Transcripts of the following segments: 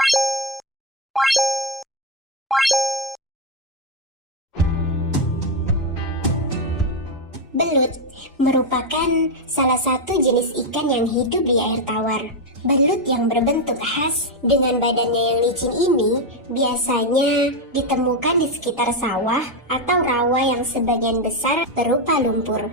Belut merupakan salah satu jenis ikan yang hidup di air tawar. Belut yang berbentuk khas dengan badannya yang licin ini biasanya ditemukan di sekitar sawah atau rawa yang sebagian besar berupa lumpur.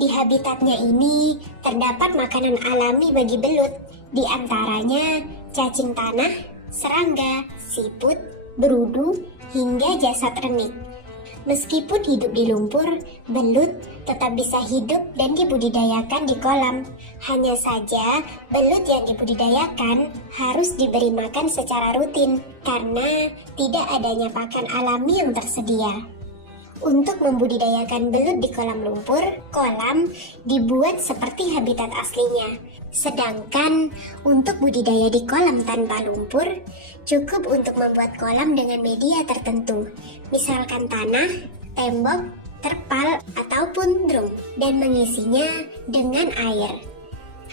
Di habitatnya ini terdapat makanan alami bagi belut, di antaranya cacing tanah, serangga, siput, berudu, hingga jasad renik. Meskipun hidup di lumpur, belut tetap bisa hidup dan dibudidayakan di kolam. Hanya saja, belut yang dibudidayakan harus diberi makan secara rutin karena tidak adanya pakan alami yang tersedia. Untuk membudidayakan belut di kolam lumpur, kolam dibuat seperti habitat aslinya. Sedangkan untuk budidaya di kolam tanpa lumpur, cukup untuk membuat kolam dengan media tertentu, misalkan tanah, tembok, terpal, ataupun drum, dan mengisinya dengan air.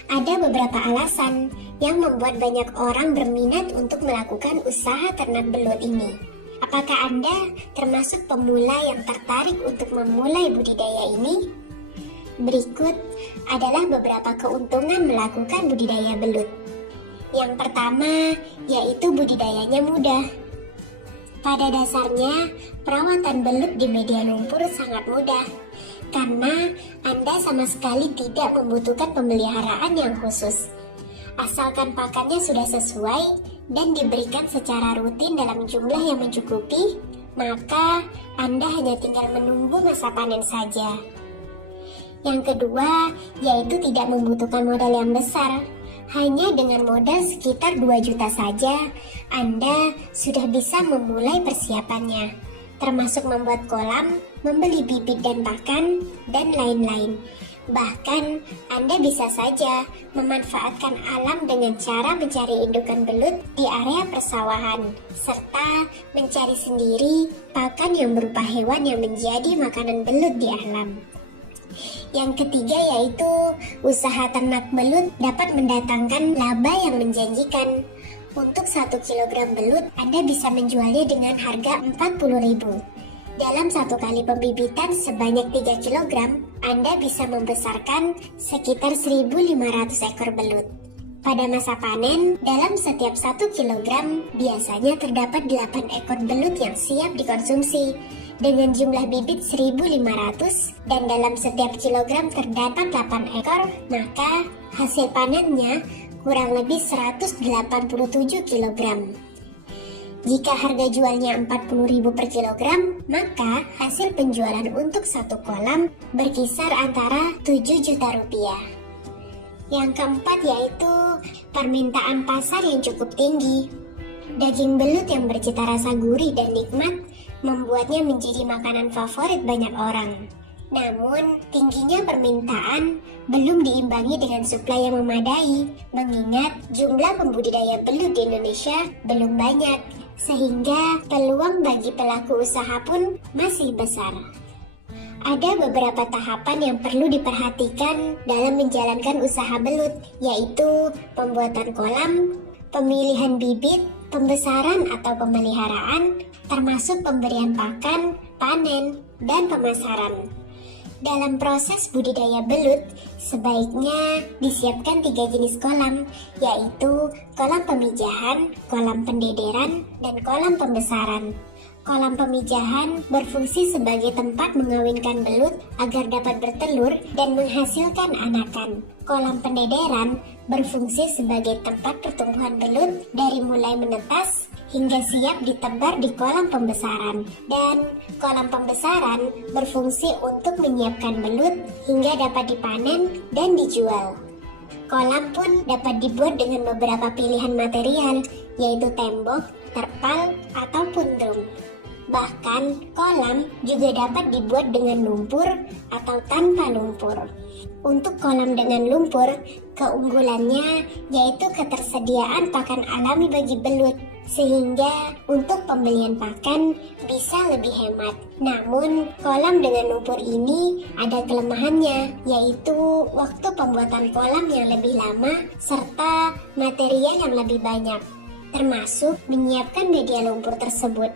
Ada beberapa alasan yang membuat banyak orang berminat untuk melakukan usaha ternak belut ini. Apakah Anda termasuk pemula yang tertarik untuk memulai budidaya ini? Berikut adalah beberapa keuntungan melakukan budidaya belut. Yang pertama, yaitu budidayanya mudah. Pada dasarnya, perawatan belut di media lumpur sangat mudah, karena Anda sama sekali tidak membutuhkan pemeliharaan yang khusus. Asalkan pakannya sudah sesuai dan diberikan secara rutin dalam jumlah yang mencukupi, maka Anda hanya tinggal menunggu masa panen saja. Yang kedua, yaitu tidak membutuhkan modal yang besar. Hanya dengan modal sekitar 2 juta saja, Anda sudah bisa memulai persiapannya, termasuk membuat kolam, membeli bibit dan pakan, dan lain-lain. Bahkan, Anda bisa saja memanfaatkan alam dengan cara mencari indukan belut di area persawahan, serta mencari sendiri pakan yang berupa hewan yang menjadi makanan belut di alam. Yang ketiga yaitu usaha ternak belut dapat mendatangkan laba yang menjanjikan. Untuk 1 kilogram belut, Anda bisa menjualnya dengan harga 40.000. Dalam 1 kali pembibitan sebanyak 3 kg, Anda bisa membesarkan sekitar 1.500 ekor belut. Pada masa panen, dalam setiap 1 kg biasanya terdapat 8 ekor belut yang siap dikonsumsi. Dengan jumlah bibit 1.500 dan dalam setiap kilogram terdapat 8 ekor, maka hasil panennya kurang lebih 187 kg. Jika harga jualnya 40.000 per kilogram, maka hasil penjualan untuk 1 kolam berkisar antara 7 juta rupiah. Yang keempat yaitu permintaan pasar yang cukup tinggi. Daging belut yang bercita rasa gurih dan nikmat membuatnya menjadi makanan favorit banyak orang. Namun, tingginya permintaan belum diimbangi dengan suplai yang memadai, mengingat jumlah pembudidaya belut di Indonesia belum banyak, sehingga peluang bagi pelaku usaha pun masih besar. Ada beberapa tahapan yang perlu diperhatikan dalam menjalankan usaha belut, yaitu pembuatan kolam, pemilihan bibit, pembesaran atau pemeliharaan, termasuk pemberian pakan, panen, dan pemasaran. Dalam proses budidaya belut, sebaiknya disiapkan 3 jenis kolam, yaitu kolam pemijahan, kolam pendederan, dan kolam pembesaran. Kolam pemijahan berfungsi sebagai tempat mengawinkan belut agar dapat bertelur dan menghasilkan anakan. Kolam pendederan berfungsi sebagai tempat pertumbuhan belut dari mulai menetas hingga siap ditebar di kolam pembesaran. Dan kolam pembesaran berfungsi untuk menyiapkan belut hingga dapat dipanen dan dijual. Kolam pun dapat dibuat dengan beberapa pilihan material, yaitu tembok, terpal, ataupun drum. Bahkan, kolam juga dapat dibuat dengan lumpur atau tanpa lumpur. Untuk kolam dengan lumpur, keunggulannya yaitu ketersediaan pakan alami bagi belut, sehingga untuk pembelian pakan bisa lebih hemat. Namun, kolam dengan lumpur ini ada kelemahannya, yaitu waktu pembuatan kolam yang lebih lama serta material yang lebih banyak. termasuk menyiapkan media lumpur tersebut.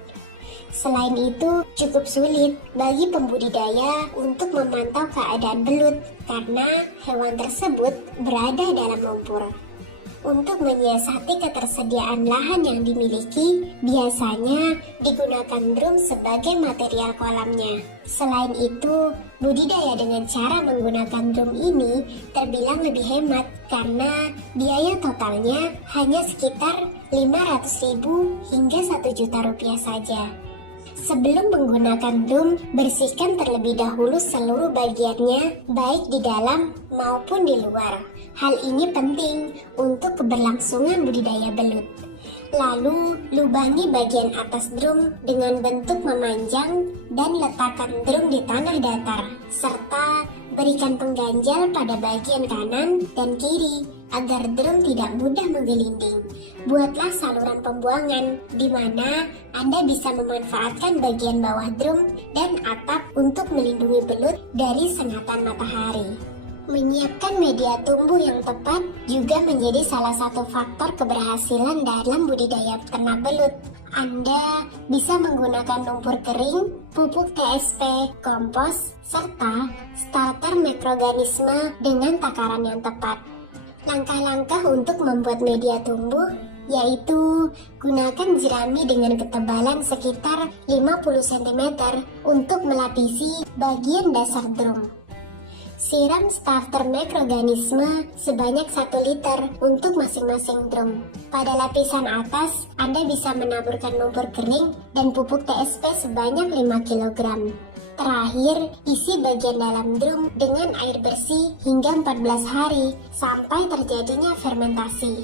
Selain itu, cukup sulit bagi pembudidaya untuk memantau keadaan belut karena hewan tersebut berada dalam lumpur. Untuk menyiasati ketersediaan lahan yang dimiliki, biasanya digunakan drum sebagai material kolamnya. Selain itu, budidaya dengan cara menggunakan drum ini terbilang lebih hemat karena biaya totalnya hanya sekitar 500.000 hingga 1 juta rupiah saja. Sebelum menggunakan drum, bersihkan terlebih dahulu seluruh bagiannya, baik di dalam maupun di luar. Hal ini penting untuk keberlangsungan budidaya belut. Lalu, lubangi bagian atas drum dengan bentuk memanjang dan letakkan drum di tanah datar, serta berikan pengganjal pada bagian kanan dan kiri agar drum tidak mudah menggelinding. Buatlah saluran pembuangan di mana Anda bisa memanfaatkan bagian bawah drum dan atap untuk melindungi belut dari sengatan matahari. Menyiapkan media tumbuh yang tepat juga menjadi salah satu faktor keberhasilan dalam budidaya ternak belut. Anda bisa menggunakan lumpur kering, pupuk TSP, kompos, serta starter mikroorganisme dengan takaran yang tepat. Langkah-langkah untuk membuat media tumbuh yaitu gunakan jerami dengan ketebalan sekitar 50 cm untuk melapisi bagian dasar drum. Siram starter mikroorganisme sebanyak 1 liter untuk masing-masing drum. Pada lapisan atas, Anda bisa menaburkan lumpur kering dan pupuk TSP sebanyak 5 kg. Terakhir, isi bagian dalam drum dengan air bersih hingga 14 hari sampai terjadinya fermentasi.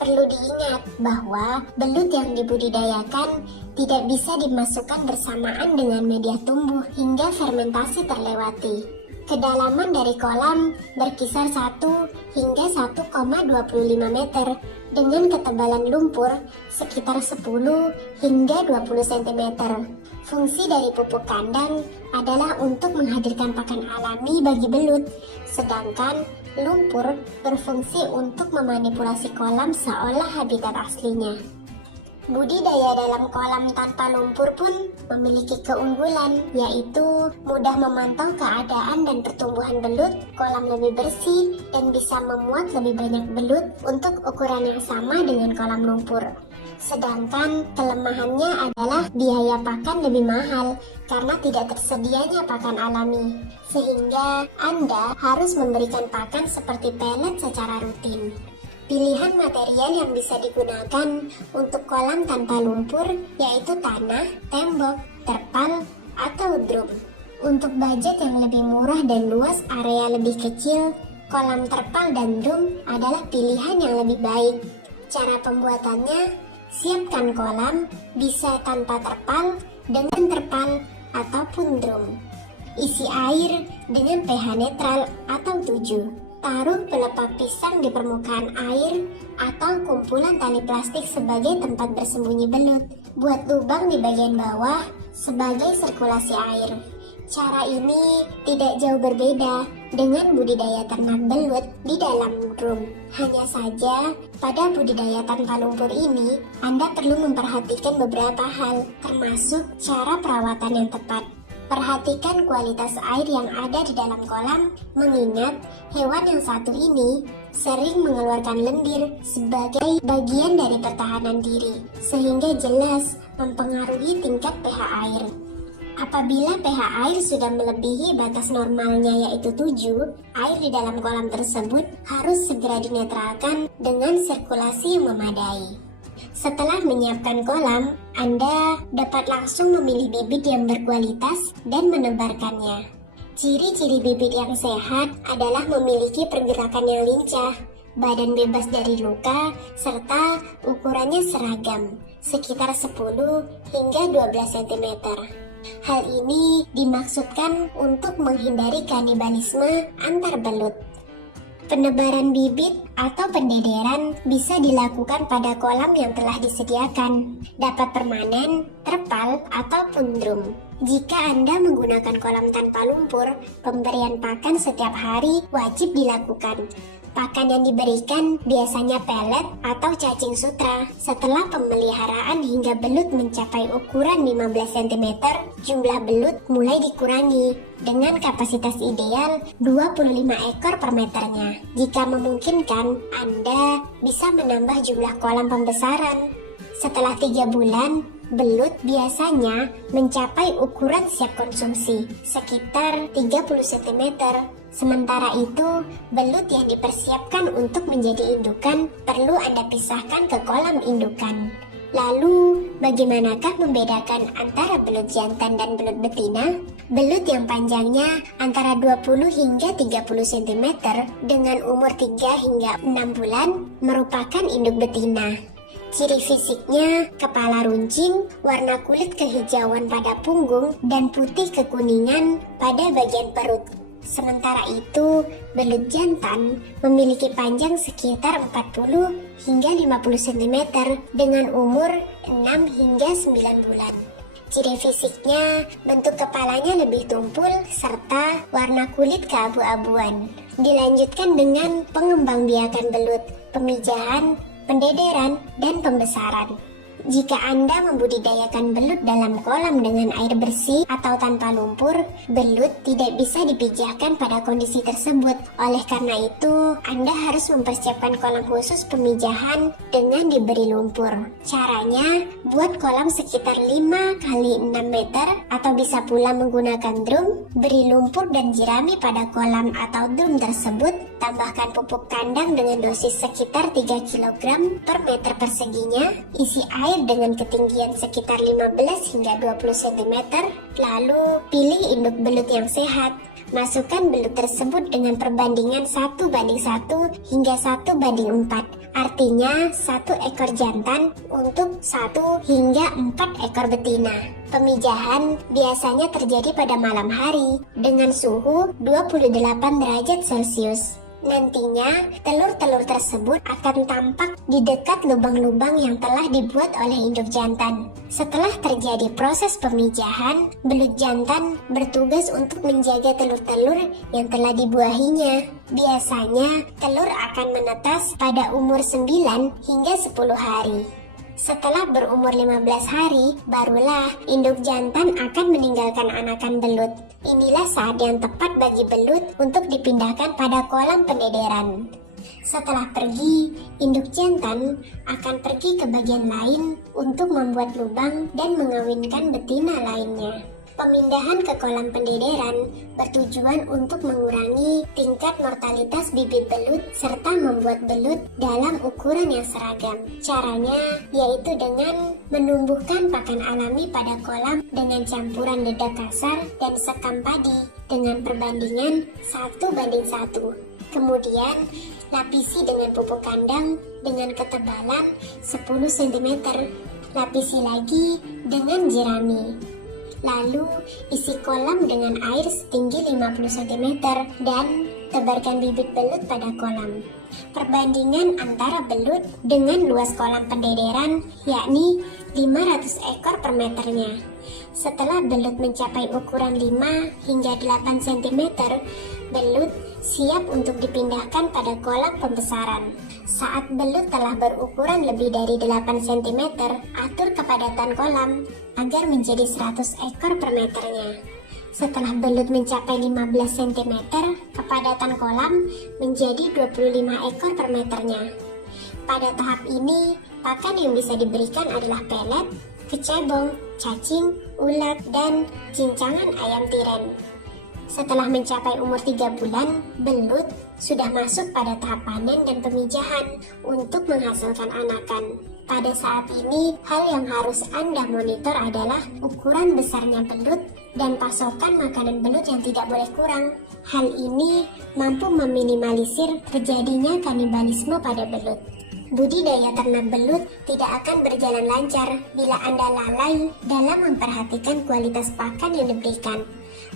Perlu diingat bahwa belut yang dibudidayakan tidak bisa dimasukkan bersamaan dengan media tumbuh hingga fermentasi terlewati. Kedalaman dari kolam berkisar 1 hingga 1,25 meter dengan ketebalan lumpur sekitar 10 hingga 20 cm. Fungsi dari pupuk kandang adalah untuk menghadirkan pakan alami bagi belut, sedangkan lumpur berfungsi untuk memanipulasi kolam seolah habitat aslinya. Budidaya dalam kolam tanpa lumpur pun memiliki keunggulan, yaitu mudah memantau keadaan dan pertumbuhan belut, kolam lebih bersih, dan bisa memuat lebih banyak belut untuk ukuran yang sama dengan kolam lumpur. Sedangkan kelemahannya adalah biaya pakan lebih mahal karena tidak tersedianya pakan alami, sehingga Anda harus memberikan pakan seperti pelet secara rutin. Pilihan material yang bisa digunakan untuk kolam tanpa lumpur yaitu tanah, tembok, terpal, atau drum. Untuk budget yang lebih murah dan luas area lebih kecil, kolam terpal dan drum adalah pilihan yang lebih baik. Cara pembuatannya, siapkan kolam, bisa tanpa terpal, dengan terpal, ataupun drum. Isi air dengan pH netral atau 7. Taruh pelepah pisang di permukaan air atau kumpulan tali plastik sebagai tempat bersembunyi belut. Buat lubang di bagian bawah sebagai sirkulasi air. Cara ini tidak jauh berbeda dengan budidaya ternak belut di dalam drum. Hanya saja, pada budidaya tanpa lumpur ini, Anda perlu memperhatikan beberapa hal, termasuk cara perawatan yang tepat. Perhatikan kualitas air yang ada di dalam kolam, mengingat hewan yang satu ini sering mengeluarkan lendir sebagai bagian dari pertahanan diri, sehingga jelas mempengaruhi tingkat pH air. Apabila pH air sudah melebihi batas normalnya yaitu 7, air di dalam kolam tersebut harus segera dinetralkan dengan sirkulasi yang memadai. Setelah menyiapkan kolam, Anda dapat langsung memilih bibit yang berkualitas dan menebarkannya. Ciri-ciri bibit yang sehat adalah memiliki pergerakan yang lincah, badan bebas dari luka, serta ukurannya seragam, sekitar 10 hingga 12 cm. Hal ini dimaksudkan untuk menghindari kanibalisme antar belut. Penebaran bibit atau pendederan bisa dilakukan pada kolam yang telah disediakan, dapat permanen, terpal, ataupun drum. Jika Anda menggunakan kolam tanpa lumpur, pemberian pakan setiap hari wajib dilakukan. Pakan yang diberikan biasanya pelet atau cacing sutra. Setelah pemeliharaan hingga belut mencapai ukuran 15 cm, jumlah belut mulai dikurangi dengan kapasitas ideal 25 ekor per meternya. Jika memungkinkan, Anda bisa menambah jumlah kolam pembesaran. Setelah 3 bulan, belut biasanya mencapai ukuran siap konsumsi, sekitar 30 cm. Sementara itu, belut yang dipersiapkan untuk menjadi indukan perlu Anda pisahkan ke kolam indukan. Lalu, bagaimanakah membedakan antara belut jantan dan belut betina? Belut yang panjangnya antara 20 hingga 30 cm dengan umur 3 hingga 6 bulan merupakan induk betina. Ciri fisiknya, kepala runcing, warna kulit kehijauan pada punggung, dan putih kekuningan pada bagian perut. Sementara itu, belut jantan memiliki panjang sekitar 40 hingga 50 cm dengan umur 6 hingga 9 bulan. Ciri fisiknya, bentuk kepalanya lebih tumpul serta warna kulit keabu-abuan. Dilanjutkan dengan pengembangbiakan belut, pemijahan, pendederan, dan pembesaran. Jika Anda membudidayakan belut dalam kolam dengan air bersih atau tanpa lumpur, belut tidak bisa dipijahkan pada kondisi tersebut. Oleh karena itu, Anda harus mempersiapkan kolam khusus pemijahan dengan diberi lumpur. Caranya, buat kolam sekitar 5 kali 6 meter atau bisa pula menggunakan drum, beri lumpur dan jerami pada kolam atau drum tersebut, tambahkan pupuk kandang dengan dosis sekitar 3 kg per meter perseginya, isi air dengan ketinggian sekitar 15 hingga 20 cm, lalu pilih induk belut yang sehat. Masukkan belut tersebut dengan perbandingan 1:1 hingga 1:4. Artinya 1 ekor jantan untuk 1 hingga 4 ekor betina. Pemijahan biasanya terjadi pada malam hari dengan suhu 28 derajat Celcius. Nantinya, telur-telur tersebut akan tampak di dekat lubang-lubang yang telah dibuat oleh induk jantan. Setelah terjadi proses pemijahan, belut jantan bertugas untuk menjaga telur-telur yang telah dibuahinya. Biasanya, telur akan menetas pada umur 9 hingga 10 hari. Setelah berumur 15 hari, barulah induk jantan akan meninggalkan anakan belut. Inilah saat yang tepat bagi belut untuk dipindahkan pada kolam pendederan. Setelah pergi, induk jantan akan pergi ke bagian lain untuk membuat lubang dan mengawinkan betina lainnya. Pemindahan ke kolam pendederan bertujuan untuk mengurangi tingkat mortalitas bibit belut serta membuat belut dalam ukuran yang seragam. Caranya yaitu dengan menumbuhkan pakan alami pada kolam dengan campuran dedak kasar dan sekam padi dengan perbandingan 1:1. Kemudian lapisi dengan pupuk kandang dengan ketebalan 10 cm. Lapisi lagi dengan jerami. Lalu isi kolam dengan air setinggi 50 cm dan tebarkan bibit belut pada kolam. Perbandingan antara belut dengan luas kolam pendederan yakni 500 ekor per meternya. Setelah belut mencapai ukuran 5 hingga 8 cm, belut siap untuk dipindahkan pada kolam pembesaran. Saat belut telah berukuran lebih dari 8 cm, atur kepadatan kolam agar menjadi 100 ekor per meternya. Setelah belut mencapai 15 cm, kepadatan kolam menjadi 25 ekor per meternya. Pada tahap ini, pakan yang bisa diberikan adalah pelet, kecebong, cacing, ulat, dan cincangan ayam tiren. Setelah mencapai umur 3 bulan, belut sudah masuk pada tahap panen dan pemijahan untuk menghasilkan anakan. Pada saat ini, hal yang harus Anda monitor adalah ukuran besarnya belut dan pasokan makanan belut yang tidak boleh kurang. Hal ini mampu meminimalisir terjadinya kanibalisme pada belut. Budidaya ternak belut tidak akan berjalan lancar bila Anda lalai dalam memperhatikan kualitas pakan yang diberikan.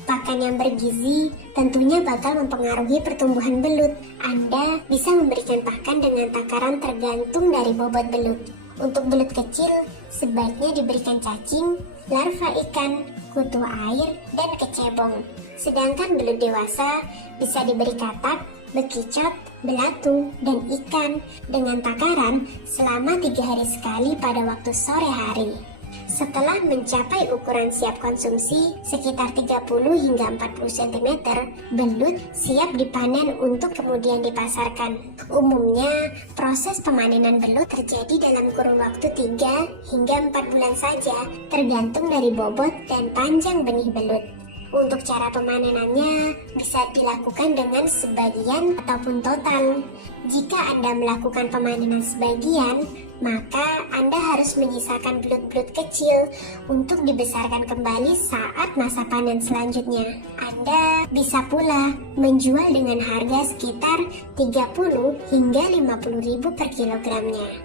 Pakan yang bergizi tentunya bakal mempengaruhi pertumbuhan belut. Anda bisa memberikan pakan dengan takaran tergantung dari bobot belut. Untuk belut kecil, sebaiknya diberikan cacing, larva ikan, kutu air, dan kecebong. Sedangkan belut dewasa bisa diberi katak, bekicot, belatung, dan ikan dengan takaran selama 3 hari sekali pada waktu sore hari. Setelah mencapai ukuran siap konsumsi sekitar 30 hingga 40 cm, belut siap dipanen untuk kemudian dipasarkan. Umumnya, proses pemanenan belut terjadi dalam kurun waktu 3 hingga 4 bulan saja, tergantung dari bobot dan panjang benih belut. Untuk cara pemanenannya bisa dilakukan dengan sebagian ataupun total. Jika Anda melakukan pemanenan sebagian, maka Anda harus menyisakan belut-belut kecil untuk dibesarkan kembali saat masa panen selanjutnya. Anda bisa pula menjual dengan harga sekitar 30 hingga 50 ribu per kilogramnya.